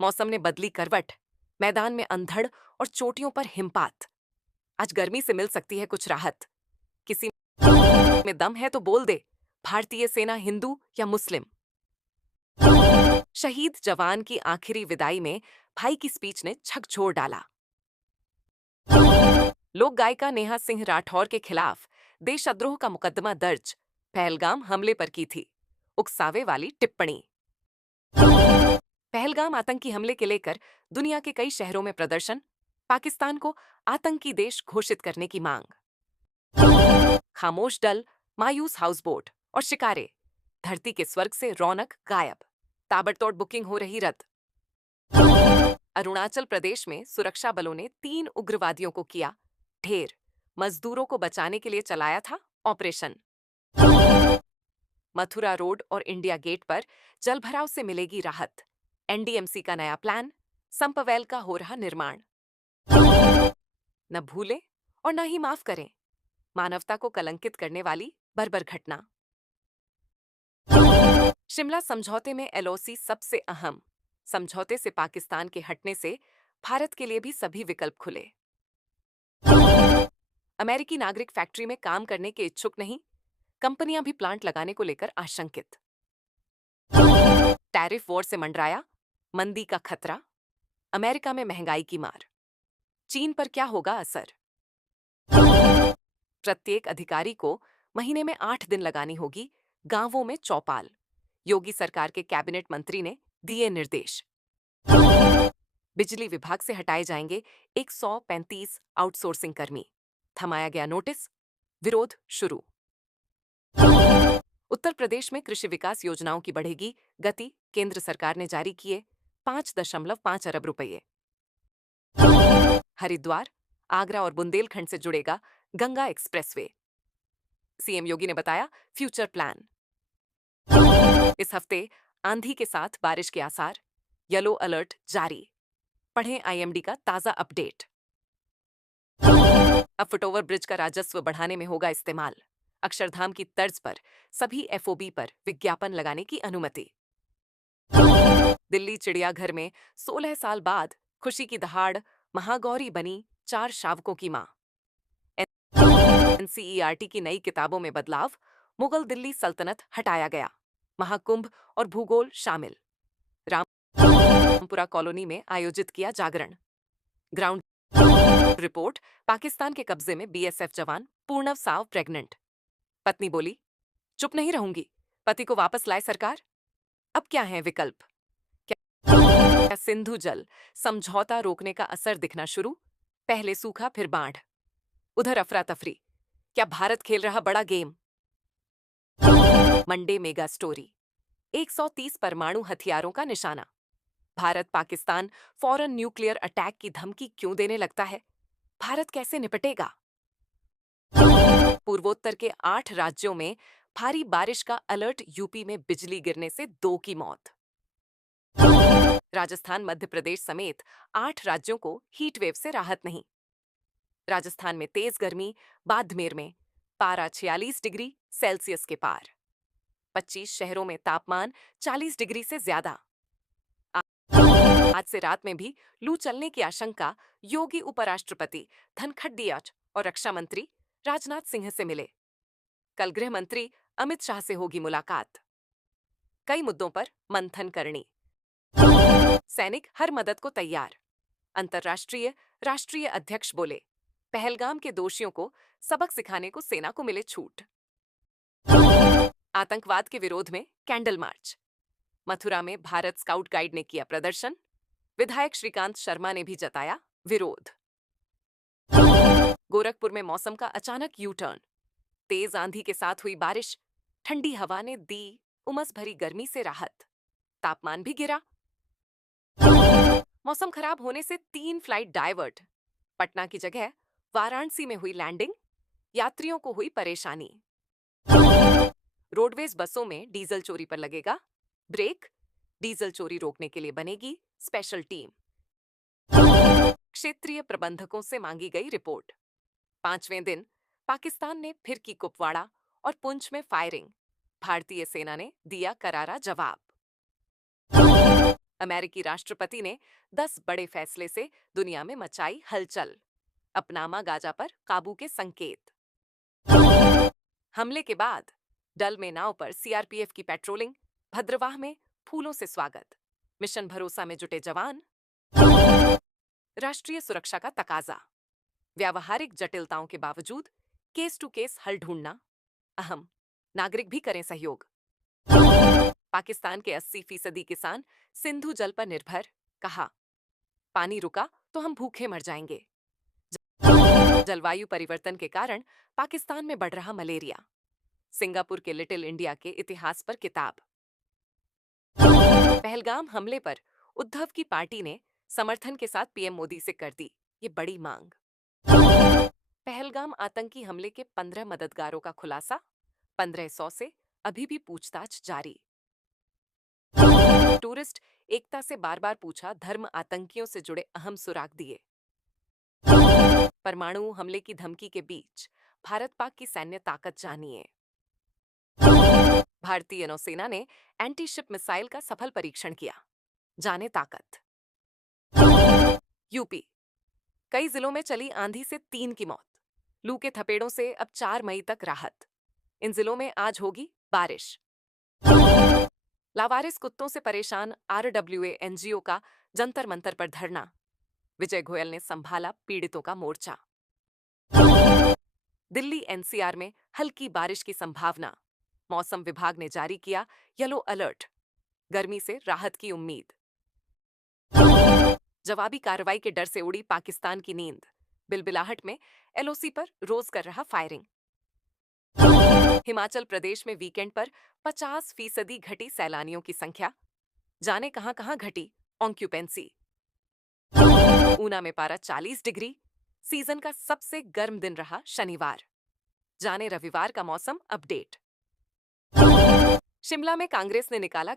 मौसम ने बदली करवट। मैदान में अंधड़ और चोटियों पर हिमपात। आज गर्मी से मिल सकती है कुछ राहत। किसी में दम है तो बोल दे, भारतीय सेना हिंदू या मुस्लिम। शहीद जवान की आखिरी विदाई में भाई की स्पीच ने झकझोर डाला। लोक गायिका नेहा सिंह राठौर के खिलाफ देशद्रोह का मुकदमा दर्ज। पहलगाम हमले पर की थी उकसावे वाली टिप्पणी। पहलगाम आतंकी हमले के लेकर दुनिया के कई शहरों में प्रदर्शन। पाकिस्तान को आतंकी देश घोषित करने की मांग। खामोश डल, मायूस हाउसबोट और शिकारे। धरती के स्वर्ग से रौनक गायब। ताबड़तोड़ बुकिंग हो रही रद्द। अरुणाचल प्रदेश में सुरक्षा बलों ने 3 उग्रवादियों को किया ढेर। मजदूरों को बचाने के लिए चलाया था ऑपरेशन। मथुरा रोड और इंडिया गेट पर जलभराव से मिलेगी राहत। एनडीएमसी का नया प्लान। संपवेल का हो रहा निर्माण। न भूलें और न ही माफ करें। मानवता को कलंकित करने वाली बर्बर घटना। शिमला समझौते में एलओसी सबसे अहम। समझौते से पाकिस्तान के हटने से भारत के लिए भी सभी विकल्प खुले। अमेरिकी नागरिक फैक्ट्री में काम करने के इच्छुक नहीं। कंपनियां भी प्लांट लगाने को लेकर आशंकित। टैरिफ वॉर से मंडराया मंदी का खतरा। अमेरिका में महंगाई की मार। चीन पर क्या होगा असर। प्रत्येक अधिकारी को महीने में 8 दिन लगानी होगी गांवों में चौपाल। योगी सरकार के कैबिनेट मंत्री ने दिए निर्देश। बिजली विभाग से हटाए जाएंगे 135 आउटसोर्सिंग कर्मी। थमाया गया नोटिस। विरोध शुरू। उत्तर प्रदेश में कृषि विकास योजनाओं की बढ़ेगी गति। केंद्र सरकार ने जारी किए 5.5 अरब रुपये। हरिद्वार, आगरा और बुंदेलखंड से जुड़ेगा गंगा एक्सप्रेसवे। सीएम योगी ने बताया फ्यूचर प्लान। इस हफ्ते आंधी के साथ बारिश के आसार। येलो अलर्ट जारी। पढ़ें आईएमडी का ताजा अपडेट। अब फुटओवर ब्रिज का राजस्व बढ़ाने में होगा इस्तेमाल। अक्षरधाम की तर्ज पर सभी एफओबी पर विज्ञापन लगाने की अनुमति। दिल्ली चिड़ियाघर में 16 साल बाद खुशी की दहाड़। महागौरी बनी 4 शावकों की मां। एनसीईआरटी की नई किताबों में बदलाव। मुगल दिल्ली सल्तनत हटाया गया। महाकुंभ और भूगोल शामिल। रामपुरा कॉलोनी में आयोजित किया जागरण। Ground report. पाकिस्तान के कब्जे में बीएसएफ जवान पूर्णव साव प्रेग्नेंट। पत्नी बोली, चुप नहीं रहूंगी, पति को वापस लाए सरकार। अब क्या है विकल्प। क्या सिंधु जल समझौता रोकने का असर दिखना शुरू। पहले सूखा फिर बाढ़। उधर अफरा तफरी। क्या भारत खेल रहा बड़ा गेम। Monday mega story. 130 परमाणु हथियारों का निशाना। भारत पाकिस्तान फौरन न्यूक्लियर अटैक की धमकी क्यों देने लगता है। भारत कैसे निपटेगा। पूर्वोत्तर के 8 राज्यों में भारी बारिश का अलर्ट। यूपी में बिजली गिरने से 2 की मौत। राजस्थान मध्य प्रदेश समेत 8 राज्यों को हीट वेव से राहत नहीं। राजस्थान में तेज गर्मी। बाड़मेर में पारा 46 डिग्री सेल्सियस के पार। 25 शहरों में तापमान 40 डिग्री से ज्यादा। आज से रात में भी लू चलने की आशंका। योगी उपराष्ट्रपति धनखड़ और रक्षा मंत्री राजनाथ सिंह से मिले। कल गृह मंत्री अमित शाह से होगी मुलाकात। कई मुद्दों पर मंथन करनी। सैनिक हर मदद को तैयार। अंतर्राष्ट्रीय राष्ट्रीय अध्यक्ष बोले, पहलगाम के दोषियों को सबक सिखाने को सेना को मिले छूट। आतंकवाद के विरोध में कैंडल मार्च। मथुरा में भारत स्काउट गाइड ने किया प्रदर्शन। विधायक श्रीकांत शर्मा ने भी जताया विरोध। गोरखपुर में मौसम का अचानक यू टर्न। तेज आंधी के साथ हुई बारिश। ठंडी हवा ने दी उमस भरी गर्मी से राहत। तापमान भी गिरा। मौसम खराब होने से 3 फ्लाइट डायवर्ट। पटना की जगह वाराणसी में हुई लैंडिंग। यात्रियों को हुई परेशानी। रोडवेज बसों में डीजल चोरी पर लगेगा ब्रेक। डीजल चोरी रोकने के लिए बनेगी स्पेशल टीम। क्षेत्रीय प्रबंधकों से मांगी गई रिपोर्ट। 5वें दिन पाकिस्तान ने फिर की कुपवाड़ा और पुंछ में फायरिंग। भारतीय सेना ने दिया करारा जवाब। अमेरिकी राष्ट्रपति ने 10 बड़े फैसले से दुनिया में मचाई हलचल। अपनामा गाजा पर काबू के संकेत। हमले के बाद डल में नाव पर सीआरपीएफ की पेट्रोलिंग। भद्रवाह में फूलों से स्वागत। मिशन भरोसा में जुटे जवान। राष्ट्रीय सुरक्षा का तकाजा। व्यावहारिक जटिलताओं के बावजूद केस टू केस हल ढूंढना अहम। नागरिक भी करें सहयोग। पाकिस्तान के 80% किसान सिंधु जल पर निर्भर। कहा, पानी रुका तो हम भूखे मर जाएंगे। जलवायु परिवर्तन के कारण पाकिस्तान में बढ़ रहा मलेरिया। सिंगापुर के लिटिल इंडिया के इतिहास पर किताब। पहलगाम हमले पर उद्धव की पार्टी ने समर्थन के साथ पीएम मोदी से कर दी ये बड़ी मांग। पहलगाम आतंकी हमले के 15 मददगारों का खुलासा। 1500 से अभी भी पूछताछ जारी। टूरिस्ट एकता से बार बार पूछा, धर्म आतंकियों से जुड़े अहम सुराग दिए। परमाणु हमले की धमकी के बीच भारत पाक की सैन्य ताकत जानिए। भारतीय नौसेना ने एंटी शिप मिसाइल का सफल परीक्षण किया। जाने ताकत। यूपी कई जिलों में चली आंधी से 3 की मौत। लू के थपेड़ों से अब 4 मई तक राहत। इन जिलों में आज होगी बारिश। लावारिस कुत्तों से परेशान आरडब्ल्यूए एनजीओ का जंतर मंतर पर धरना। विजय गोयल ने संभाला पीड़ितों का मोर्चा। दिल्ली एनसीआर में हल्की बारिश की संभावना। मौसम विभाग ने जारी किया येलो अलर्ट। गर्मी से राहत की उम्मीद। जवाबी कार्रवाई के डर से उड़ी पाकिस्तान की नींद। बिलबिलाहट में एलओसी पर रोज कर रहा फायरिंग। हिमाचल प्रदेश में वीकेंड पर 50% घटी सैलानियों की संख्या। जाने कहां कहां घटी ऑक्यूपेंसी। ऊना में पारा 40 डिग्री। सीजन का सबसे गर्म दिन रहा शनिवार। जाने रविवार का मौसम अपडेट। शिमला में कांग्रेस ने निकाला